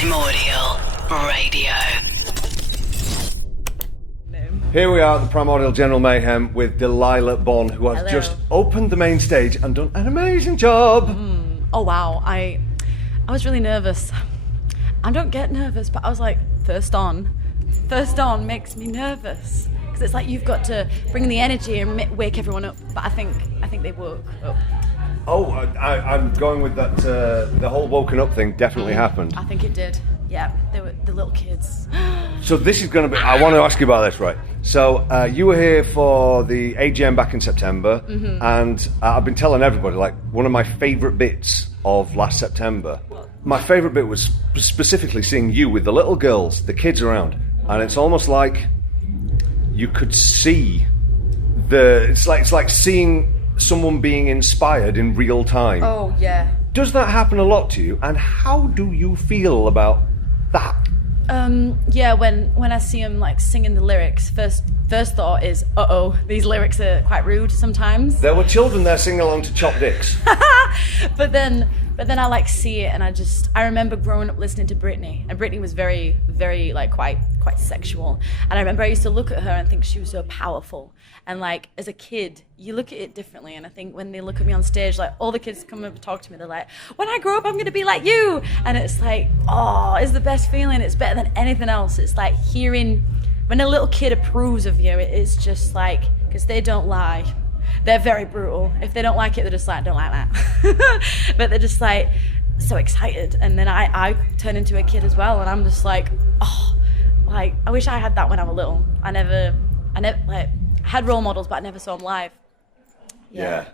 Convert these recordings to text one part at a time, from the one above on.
Primordial Radio. Here we are at the Primordial General Mayhem with Delilah Bon, who has just opened the main stage and done an amazing job. Oh wow, I was really nervous. I don't get nervous, but I was like, first on makes me nervous. Because it's like you've got to bring the energy and wake everyone up. But I think they woke up. Oh, I'm going with that. The whole woken up thing definitely happened. I think it did. Yeah, they were the little kids. So this is going to be. I want to ask you about this, right? So you were here for the AGM back in September, and I've been telling everybody, like, one of my favourite bits of last September. My favourite bit was specifically seeing you with the little girls, the kids around, and it's almost like you could see it's like seeing someone being inspired in real time. Oh yeah. Does that happen a lot to you? And how do you feel about that? Yeah, when I see them like singing the lyrics, first thought is, these lyrics are quite rude sometimes. There were children there singing along to Chop Dicks. But then I like see it, and I remember growing up listening to Britney, and Britney was very, very like quite sexual. And I remember I used to look at her and think she was so powerful. And like as a kid, you look at it differently. And I think when they look at me on stage, like all the kids come up and talk to me, they're like, when I grow up, I'm gonna be like you. And it's like, it's the best feeling. It's better than anything else. It's like hearing when a little kid approves of you. It's just like, because they don't lie. They're very brutal. If they don't like it, they're just like, don't like that. But they're just like so excited. And then I turn into a kid as well, and I'm just like, like I wish I had that when I was little. I never like had role models, but I never saw them live. Yeah.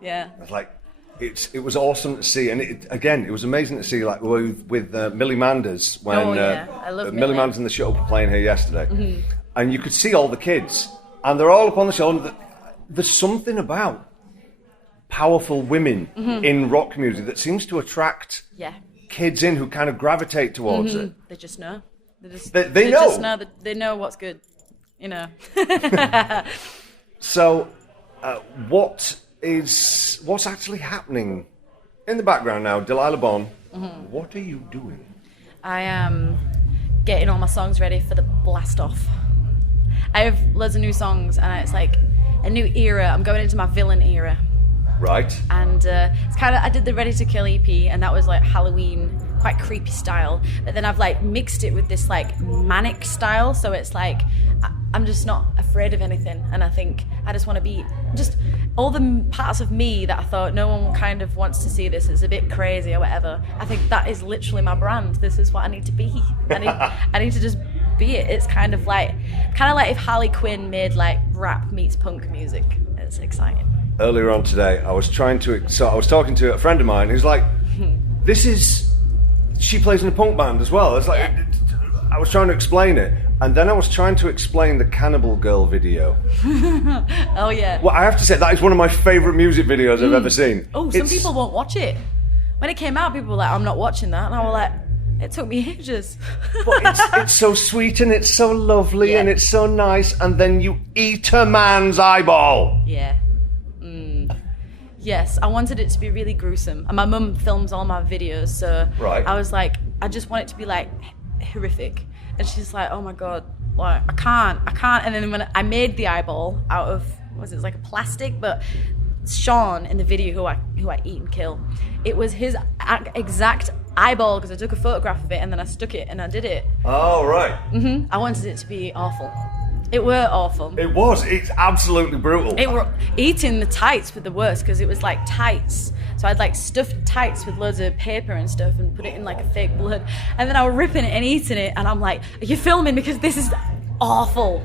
It's like it was awesome to see, and it was amazing to see, like with Millie Manders when I love Millie Manders and the Shut Up were playing here yesterday, and you could see all the kids, and they're all up on the shoulder. There's something about powerful women in rock music that seems to attract kids in who kind of gravitate towards it. They just know. They know. Just know that they know what's good, you know. So, what's actually happening in the background now? Delilah Bon, what are you doing? I am getting all my songs ready for the blast off. I have loads of new songs, and it's like a new era. I'm going into my villain era. Right. And it's kind of, I did the Ready to Kill EP, and that was like Halloween, quite creepy style. But then I've like mixed it with this like manic style, so it's like I'm just not afraid of anything. And I think I just want to be just all the parts of me that I thought no one kind of wants to see this. It's a bit crazy or whatever. I think that is literally my brand. This is what I need to be. I need to just be it. It's kind of like if Harley Quinn made like rap meets punk music. It's exciting. Earlier on today, I was talking to a friend of mine who's like, she plays in a punk band as well. It's like, I was trying to explain it, and then I was trying to explain the Cannibal Girl video. Oh yeah. Well, I have to say that is one of my favourite music videos I've ever seen. Oh, some people won't watch it. When it came out, people were like, I'm not watching that, and I was like, it took me ages. But it's so sweet, and it's so lovely, and it's so nice, and then you eat a man's eyeball. Yeah. Yes, I wanted it to be really gruesome. And my mum films all my videos, so I was like, I just want it to be like horrific. And she's like, oh my God, like I can't. And then when I made the eyeball out of, like a plastic, but Sean in the video who I eat and kill, it was his exact eyeball, because I took a photograph of it and then I stuck it and I did it. Oh, right. I wanted it to be awful. It were awful. It was. It's absolutely brutal. Eating the tights were the worst, because it was like tights. So I'd like stuffed tights with loads of paper and stuff and put it in like a fake blood. And then I was ripping it and eating it, and I'm like, are you filming? Because this is awful.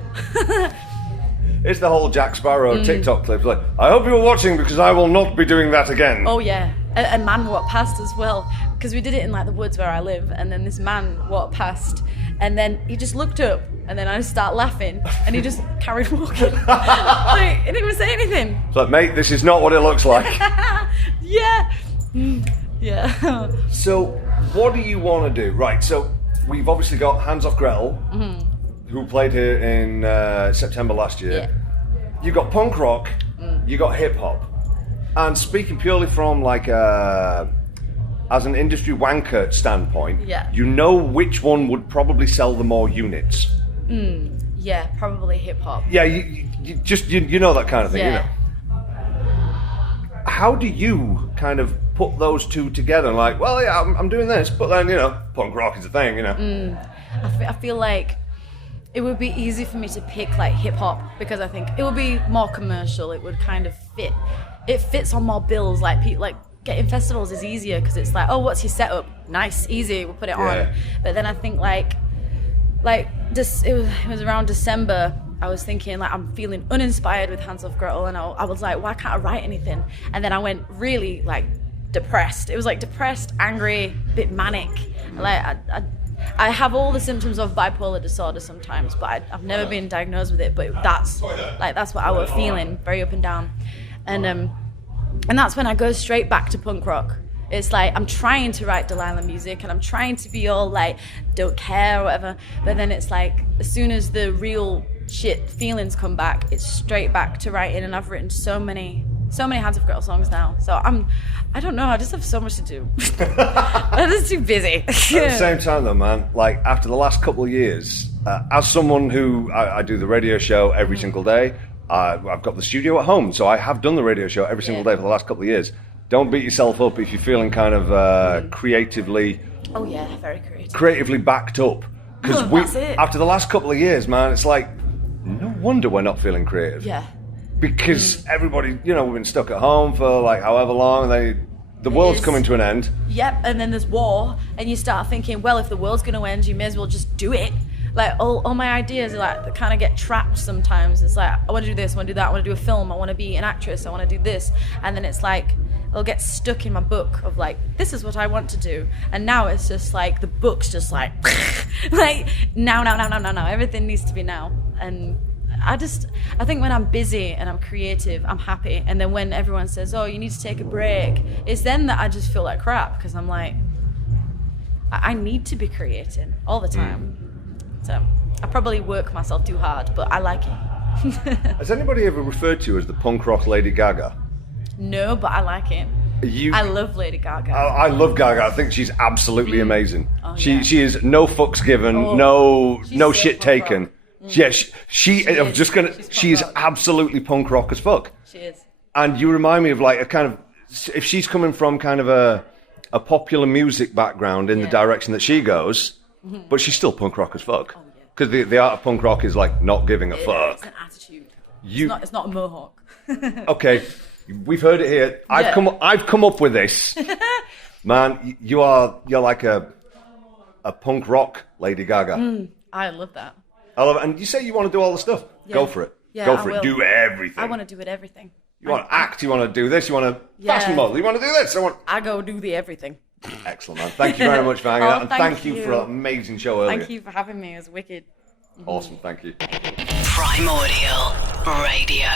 It's the whole Jack Sparrow TikTok clip. Like, I hope you're watching, because I will not be doing that again. Oh yeah. A man walked past as well, because we did it in like the woods where I live, and then this man walked past, and then he just looked up, and then I just started laughing, and he just carried walking. Like, he didn't even say anything. It's like, mate, this is not what it looks like. Yeah. Yeah. So, what do you want to do? Right, so we've obviously got Hands Off Gretel, who played here in September last year. Yeah. You've got punk rock, you got hip hop. And speaking purely from like as an industry wanker standpoint, Yeah. you know which one would probably sell the more units. Yeah, probably hip hop. Yeah, you know that kind of thing, Yeah. you know. How do you kind of put those two together? Like, well, yeah, I'm doing this, but then, you know, punk rock is a thing, you know. I feel like it would be easy for me to pick like hip hop because I think it would be more commercial. It would kind of fit. It fits on more bills. Like getting festivals is easier because it's like, oh, what's your setup? Nice, easy. We'll put it on. But then I think like this. It was around December. I was thinking like I'm feeling uninspired with Hands Off Gretel, and I was like, why can't I write anything? And then I went really like depressed. It was like depressed, angry, a bit manic. Like I have all the symptoms of bipolar disorder sometimes, but I've never been diagnosed with it. But that's what I was feeling, very up and down, and that's when I go straight back to punk rock. It's like I'm trying to write Delilah music and I'm trying to be all like don't care or whatever, but then it's like as soon as the real shit feelings come back, it's straight back to writing. And I've written so many Hands of Gretel songs now, so I don't know, I just have so much to do. I'm just too busy. At the same time though, man, like after the last couple of years, as someone who I do the radio show every single day, I've got the studio at home, so I have done the radio show every single day for the last couple of years. Don't beat yourself up if you're feeling kind of creatively creatively backed up, because after the last couple of years, man, it's like no wonder we're not feeling creative. Yeah. Because everybody, you know, we've been stuck at home for like however long, the world's coming to an end. Yep, and then there's war, and you start thinking, well, if the world's going to end, you may as well just do it. Like, all my ideas are like, kind of get trapped sometimes. It's like, I want to do this, I want to do that, I want to do a film, I want to be an actress, I want to do this. And then it's like, it'll get stuck in my book of like, this is what I want to do. And now it's just like, the book's just like, like, now, everything needs to be now. And I think when I'm busy and I'm creative, I'm happy. And then when everyone says, oh, you need to take a break, it's then that I just feel like crap, because I'm like, I need to be creating all the time. So I probably work myself too hard, but I like it. Has anybody ever referred to you as the punk rock Lady Gaga? No, but I like it. I love Lady Gaga. I love Gaga. I think she's absolutely amazing. Oh, she is no fucks given, no shit taken. Yeah, she is absolutely punk rock as fuck. She is. And you remind me of like a kind of, if she's coming from kind of a popular music background in the direction that she goes, but she's still punk rock as fuck. Because the art of punk rock is like not giving a fuck. It's an attitude. It's not a mohawk. Okay, we've heard it here. I've come up with this. Man, you're like a punk rock Lady Gaga. I love that. I love it. And you say you want to do all the stuff. Yeah. Go for it. Yeah, Go for I it. will. Do everything. I want to do it everything. You want to act, you want to do this, you want to fashion model, you want to do this. I go do the everything. Excellent, man. Thank you very much for hanging out. And thank you for that amazing show earlier. Thank you for having me. It was wicked. Awesome, thank you. Primordial Radio.